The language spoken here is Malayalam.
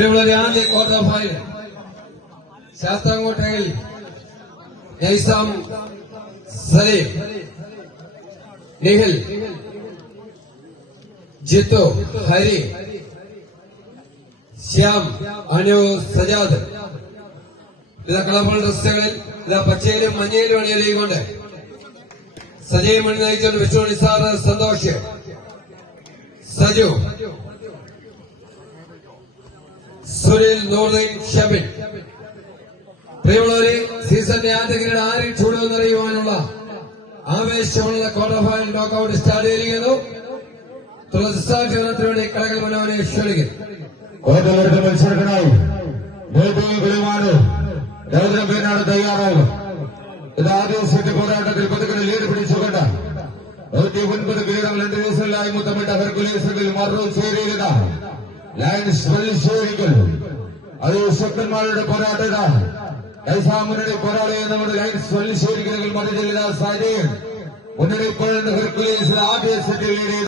പ്രിയമുള്ളവരെ, ആദ്യ ക്വാർട്ടർ ഫൈനൽ ശാസ്താംകോട്ടയിൽ നൈസാം, സലീം, നിഖിൽ, ജിത്തു, ഹരി, ശ്യാം, അനു, സജാദ്. ഇതാ കളർഫുൾ ഡ്രസ്സുകളിൽ ഇതാ പച്ചയിലും മഞ്ഞയിലും അണിയലിക്കൊണ്ട് സജയ് മണി നയിച്ചുകൊണ്ട് വിഷ്ണു, നിസാർ, സന്തോഷ്, സജു, സുനിൽ, നൂറുദ്ദീൻ, ഷബിൻ. പ്രിയമുള്ളവരെ, സീസണിന്റെ ആദ്യ കിരീടം ആരും ചൂടുമെന്നറിയുവാനുള്ള ആവേശമുള്ള ക്വാർട്ടർ ഫൈനൽ നോക്കൌട്ട് സ്റ്റാർട്ട് ചെയ്തിരിക്കുന്നു. തുളസിസ്ഥാനത്തിന് വേണ്ടി കളകൾ മനോഹരെ ക്ഷണിക്കുന്നു. മത്സരത്തിനായി രൗദ്രപേനാണ് തയ്യാറാകും. ഇത് ആദ്യ സെറ്റ് പോരാട്ടത്തിൽ പതുക്കിന് ലീഡ് പിടിച്ചുകൊണ്ട് 109 കിരീടങ്ങൾ 2 ദിവസങ്ങളിലായി മുത്തമിട്ട ഹെർക്കുലീസുകൾ മറു ചേരിയിലിത ലയൻസ് വെൽഷേരികൾ അതിശക്തന്മാരുടെ പോരാട്ടത കൈസാമുന്നണി പോരാളിയെ നമ്മുടെ ലയൻസ് വെൽഷേരികൾ മറുചെല്ലിത സാജയൻ മുന്നണി ഹെർക്കുലീസ് ആദ്യ സെറ്റിൽ ലീഡ്